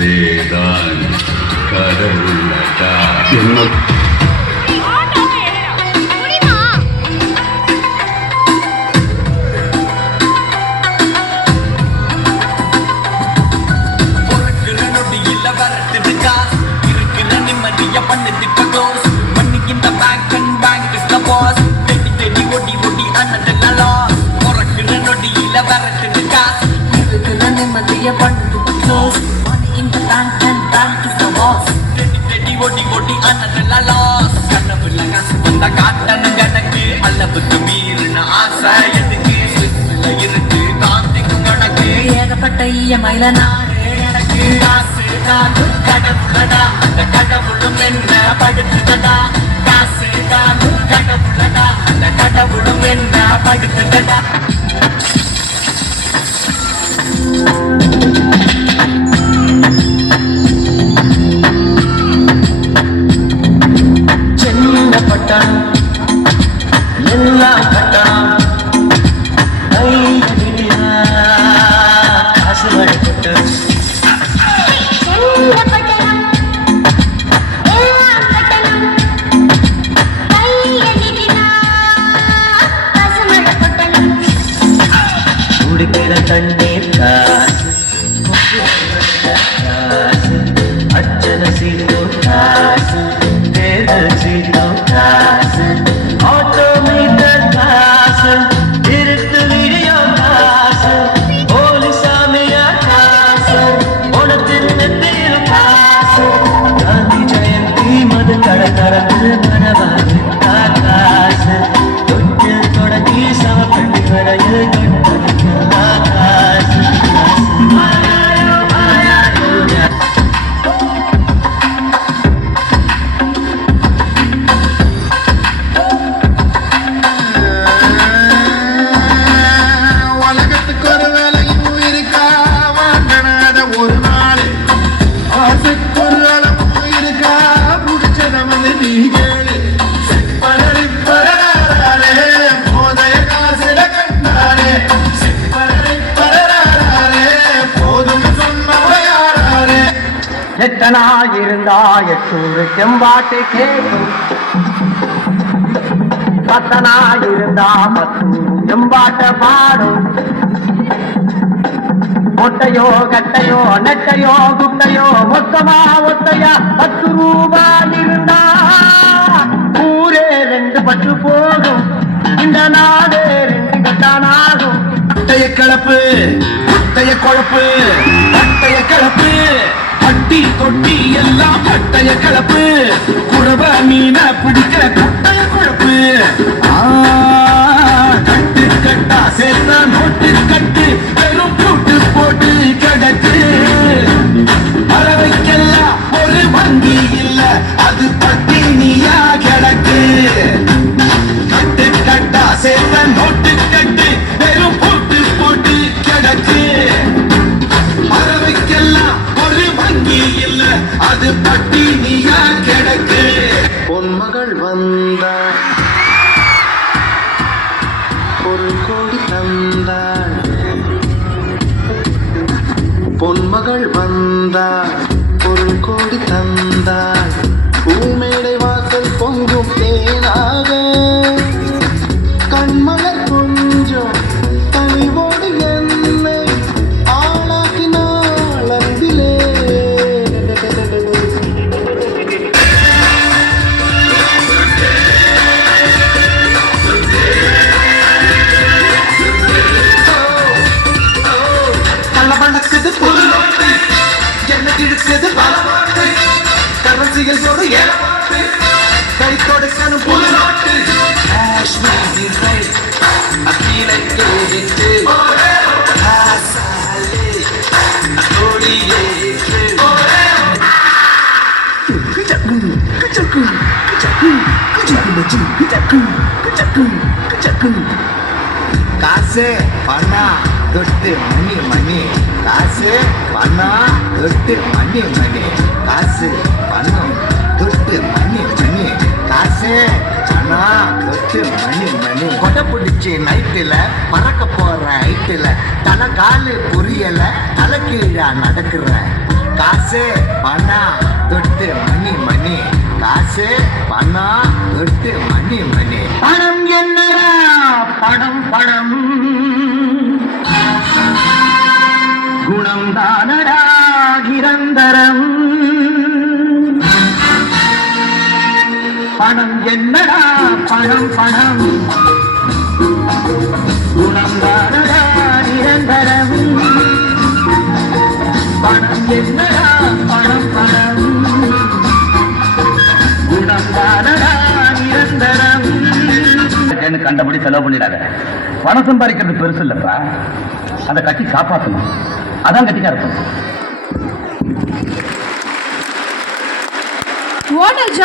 ஆசைதான் கடவுளடா. என்ன ஏகப்பட்ட மயில நாடு எனக்கு காசு காது கடவுளடா. அந்த கடவுளும் என்ன படுத்துதடா. காசு காது கடவுளடா. அந்த கடவுளும் என்ன படுத்துதடா. சின்ன பட்டம் எல்லாம் கட்டம் காசு மழைப்பட்டு குடிக்கிற தண்ணீர் காசு காசு அச்சன சீட்டும் காசு தேர்தல் சீட்டும் காசு ஆட்டோமீட்டர் காசு திருட்டு வீடியோ காசு போலீசாமியா காசு உனத்தின் நெத்தியில் காசு காந்தி ஜெயந்தி மது கடற்கரந்து மனவாது காசு தொட்டு தொடங்கி சமப்பள்ளி வரையில் காசு எத்தனாயிருந்தா எட்டூறு செம்பாட்டு கேட்கும். பத்தனாயிருந்தா பத்தூறு செம்பாட்ட பாடும். மொட்டையோ கட்டையோ நெட்டையோ குட்டையோ மொத்தமா ஒத்தையா 10 ரூபாய் இருந்தா ஊரே 2 பட்டு போகும். இந்த நாடே 2 கட்டானாகும். பட்டைய கிளப்பு பட்டைய குழப்பு பட்டைய கிளப்பு பட்டி தொட்டி எல்லாம் பட்டைய கிளப்பு. குறவ மீன பிடிக்கிற பட்டைய குழப்பு. கட்டு கட்டா சேர்த்த நோட்டு கட்டு பெரும் கூட்டு போட்டு கிடக்கு. பறவைக்கெல்லாம் ஒரு வங்கி இல்ல அது பட்டினியா கிடக்கு. கட்டு கட்டா சேர்த்த நோட்டு கட்டு பெரும் கூட்டு போட்டு கிடக்கு. பறவைக்கெல்லாம் ஒரு வங்கி இல்ல அது பட்டினியா கிடக்கு. பொன்மகள் வந்தாள் ஒரு கோடி தந்தாள். பொன்மகள் வந்தாள் ஒரு கோடி தந்தாள். பூமேடை வாசல் பொங்கும் தேனாக கண்மலர் கொஞ்சம் கனிவோடு என்னை ஆளாக்கினாள் அன்பிலே. கள்ளமணக்குது புது நோட்டு என்ன இழுக்குது பலமாட்டு. கரன்சிகள் போடு ஏமாட்டு கை கொடுக்கணும் புது நோட்டு. காஷ்மீரை அக்கீழை கேட்டு ஆசாலே கொடியேற்று. குச்சக்கு குச்சக்கு குச்சக்கு குச்சக்கு குச்சக்கு குச்சக்கு குச்சக்கு. காசு பணம் தொட்டு மணி மணி. காசு பணம் தொட்டு மணி மணி. காசு பணம் தொட்டு மணி மணி. காசு பணம் தொட்டு மணி மணி. கொடை பிடிச்சி நைட்டுல பறக்க போற ஹைட்டுல தலை காலு புரியல தலை கீழா நடக்கிற. காசு பணம் தொட்டு மணி மணி காசு பணம் தொட்டு மணி மணி பணம் என்னடா பணம் பணம் குணம் தானடா நிரந்தரம் பணம் என்னடா பணம் பணம் குணம் தானடா நிரந்தரம் பணம் என்னடா பணம் பணம் குணம் தானடா நிரந்தரம் கண்டபடி செலவு பண்ணிடாத. பணம் சம்பாதிக்கிறது பெருசு இல்லப்பா, அதை கட்டி காப்பாற்றணும். அதான் கட்டிக்காரத்தம். What a job!